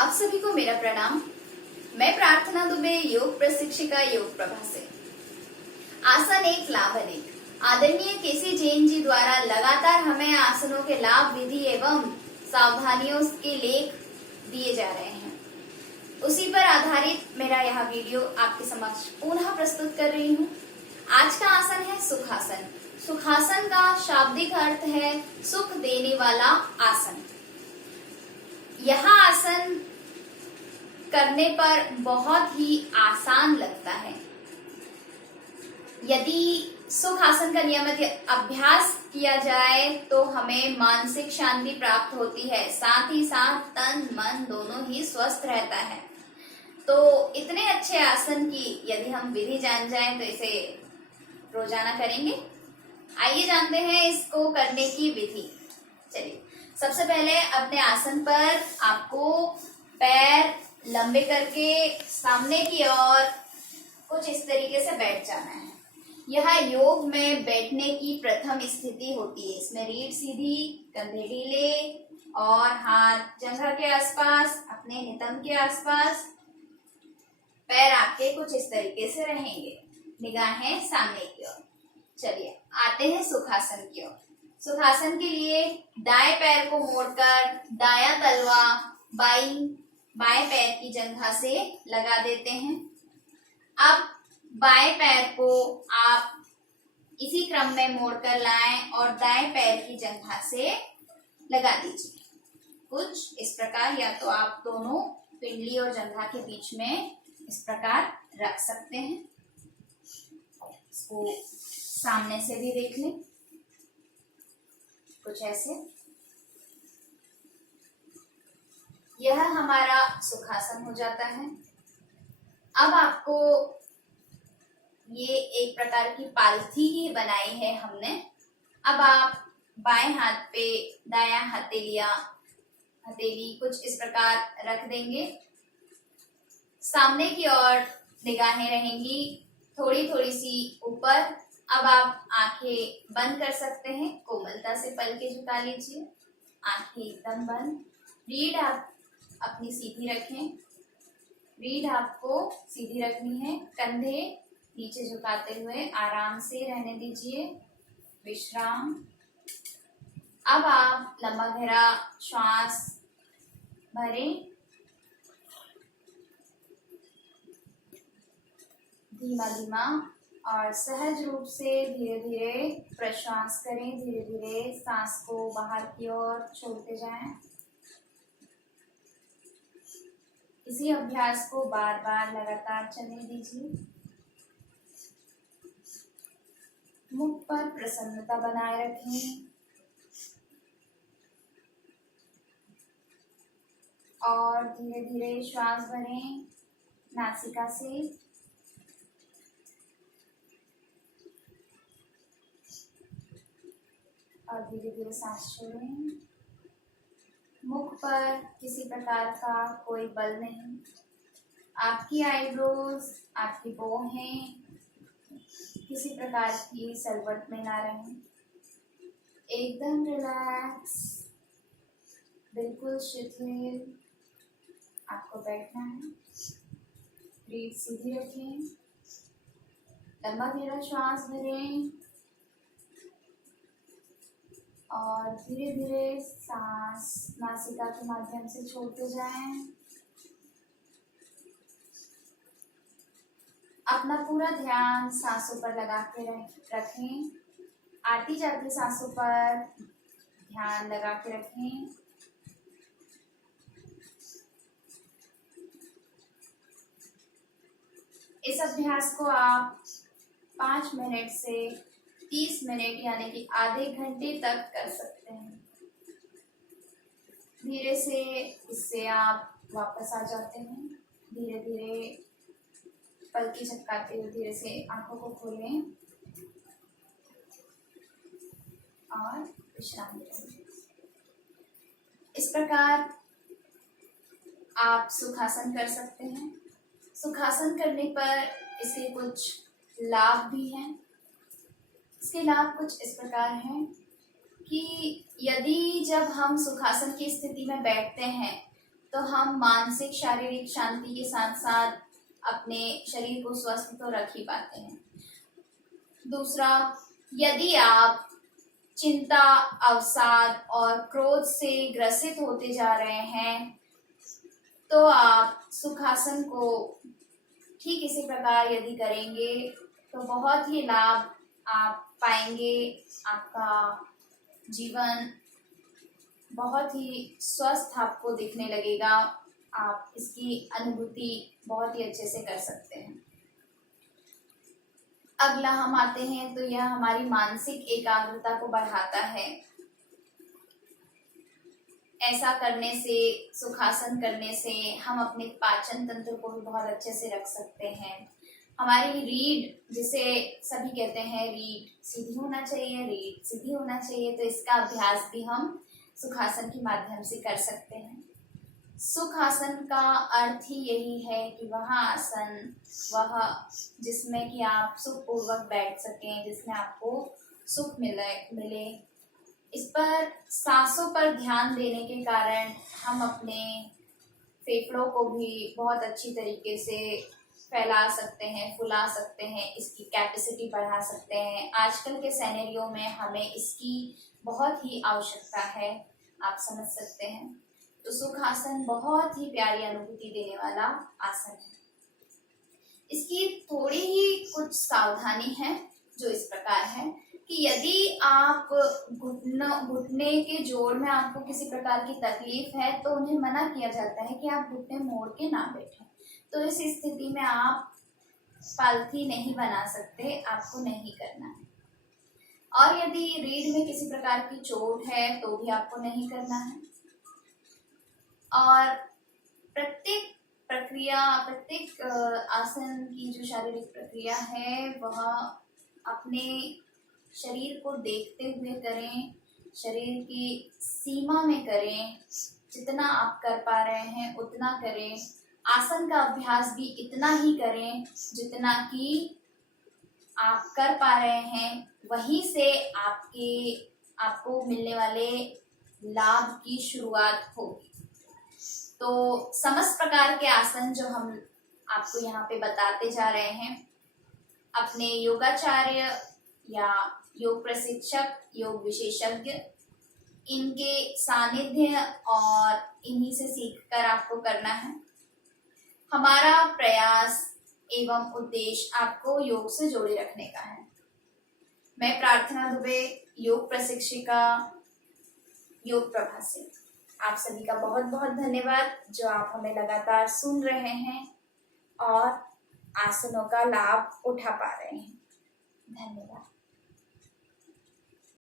आप सभी को मेरा प्रणाम। मैं प्रार्थना दुबे, योग प्रशिक्षिका, योग प्रभा से। आसन एक लाभ अनेक। आदरणीय केसी जैन जी द्वारा लगातार हमें आसनों के लाभ, विधि एवं सावधानियों के लेख दिए जा रहे हैं। उसी पर आधारित मेरा यह वीडियो आपके समक्ष पुनः प्रस्तुत कर रही हूँ। आज का आसन है सुखासन। सुखासन का शाब्दिक अर्थ है सुख देने वाला आसन। यह आसन करने पर बहुत ही आसान लगता है। यदि सुख आसन का नियमित अभ्यास किया जाए तो हमें मानसिक शांति प्राप्त होती है, साथ ही साथ तन मन दोनों ही स्वस्थ रहता है। तो इतने अच्छे आसन की यदि हम विधि जान जाएं तो इसे रोजाना करेंगे। आइए जानते हैं इसको करने की विधि। चलिए, सबसे पहले अपने आसन पर आपको पैर लंबे करके सामने की ओर कुछ इस तरीके से बैठ जाना है। यह योग में बैठने की प्रथम स्थिति होती है। इसमें रीढ़ सीधी, कंधे ढीले और हाथ जंघा के आसपास, अपने नितंब के आसपास, पैर आपके कुछ इस तरीके से रहेंगे, निगाहें सामने की ओर। चलिए आते हैं सुखासन की ओर। सुखासन के लिए दाएं पैर को मोड़कर दायां तलवा बाएं पैर की जंघा से लगा देते हैं। अब बाएं पैर को आप इसी क्रम में मोड़कर लाएं और दाएं पैर की जंघा से लगा दीजिए। कुछ इस प्रकार, या तो आप दोनों पिंडली और जंघा के बीच में इस प्रकार रख सकते हैं। इसको सामने से भी देख लें, कुछ ऐसे। यह हमारा सुखासन हो जाता है। अब आपको ये एक प्रकार की पालथी ही बनाई है हमने। अब आप बाएं हाथ पे दायां हथेली कुछ इस प्रकार रख देंगे। सामने की ओर निगाहें रहेंगी, थोड़ी थोड़ी सी ऊपर। अब आप आंखें बंद कर सकते हैं, कोमलता से पलके झुका लीजिए, आंखें एकदम बंद। रीढ़ आप अपनी सीधी रखें, रीढ़ आपको सीधी रखनी है। कंधे नीचे झुकाते हुए आराम से रहने दीजिए, विश्राम। अब आप लंबा गहरा श्वास भरें, धीमा धीमा और सहज रूप से धीरे धीरे प्रश्वास करें। धीरे धीरे सांस को बाहर की ओर छोड़ते जाएं। इसी अभ्यास को बार बार लगातार चलने दीजिए। मुख पर प्रसन्नता बनाए रखें और धीरे धीरे श्वास भरें नासिका से। और धीरे धीरे सांस छोड़ें। मुख पर किसी प्रकार का कोई बल नहीं। आपकी आईब्रोज, आपकी बाहें किसी प्रकार की सलवट में ना रहें। एकदम रिलैक्स, बिल्कुल शिथिल आपको बैठना है। रीढ़ सीधी रखें, लंबा गहरा श्वास भरें और धीरे धीरे सांस नासिका के माध्यम से छोड़ते जाएं। अपना पूरा ध्यान सांसों पर लगा के रखें। आती जाती सांसों पर ध्यान लगा के रखें। इस अभ्यास को आप 5 मिनट से 30 मिनट यानी कि आधे घंटे तक कर सकते हैं। धीरे से इससे आप वापस आ जाते हैं। धीरे धीरे पलकी झपकाते हुए धीरे से आंखों को खोलें और विश्राम करें। इस प्रकार आप सुखासन कर सकते हैं। सुखासन करने पर इसके कुछ लाभ भी हैं। इसके लाभ कुछ इस प्रकार हैं कि यदि जब हम सुखासन की स्थिति में बैठते हैं तो हम मानसिक शारीरिक शांति के साथ साथ अपने शरीर को स्वस्थ तो रख ही पाते हैं। दूसरा, यदि आप चिंता, अवसाद और क्रोध से ग्रसित होते जा रहे हैं तो आप सुखासन को ठीक इसी प्रकार यदि करेंगे तो बहुत ही लाभ आप पाएंगे। आपका जीवन बहुत ही स्वस्थ आपको दिखने लगेगा। आप इसकी अनुभूति बहुत ही अच्छे से कर सकते हैं। अगला हम आते हैं तो यह हमारी मानसिक एकाग्रता को बढ़ाता है। ऐसा करने से, सुखासन करने से हम अपने पाचन तंत्र को भी बहुत अच्छे से रख सकते हैं। हमारी रीढ़, जिसे सभी कहते हैं रीढ़ सीधी होना चाहिए, रीढ़ सीधी होना चाहिए, तो इसका अभ्यास भी हम सुखासन के माध्यम से कर सकते हैं। सुखासन का अर्थ ही यही है कि वह आसन, वह जिसमें कि आप सुखपूर्वक बैठ सकें, जिसमें आपको सुख मिले। इस पर सांसों पर ध्यान देने के कारण हम अपने फेफड़ों को भी बहुत अच्छी तरीके से फैला सकते हैं, फुला सकते हैं, इसकी कैपेसिटी बढ़ा सकते हैं। आजकल के सिनेरियो में हमें इसकी बहुत ही आवश्यकता है, आप समझ सकते हैं। तो सुखासन बहुत ही प्यारी अनुभूति देने वाला आसन है। इसकी थोड़ी ही कुछ सावधानी है जो इस प्रकार है कि यदि आप घुटने के जोड़ में आपको किसी प्रकार की तकलीफ है तो उन्हें मना किया जाता है कि आप घुटने मोड़ के ना बैठें। तो इस स्थिति में आप पालथी नहीं बना सकते, आपको नहीं करना है। और यदि रीढ़ में किसी प्रकार की चोट है तो भी आपको नहीं करना है। और प्रत्येक आसन की जो शारीरिक प्रक्रिया है वह अपने शरीर को देखते हुए करें, शरीर की सीमा में करें। जितना आप कर पा रहे हैं उतना करें। आसन का अभ्यास भी इतना ही करें जितना कि आप कर पा रहे हैं, वहीं से आपको मिलने वाले लाभ की शुरुआत होगी। तो समस्त प्रकार के आसन जो हम आपको यहाँ पे बताते जा रहे हैं, अपने योगाचार्य या योग प्रशिक्षक, योग विशेषज्ञ, इनके सानिध्य और इन्हीं से सीखकर आपको करना है। हमारा प्रयास एवं उद्देश्य आपको योग से जोड़े रखने का है। मैं प्रार्थना दुबे, योग प्रशिक्षिका, योग प्रभा से आप सभी का बहुत बहुत धन्यवाद जो आप हमें लगातार सुन रहे हैं और आसनों का लाभ उठा पा रहे हैं। धन्यवाद।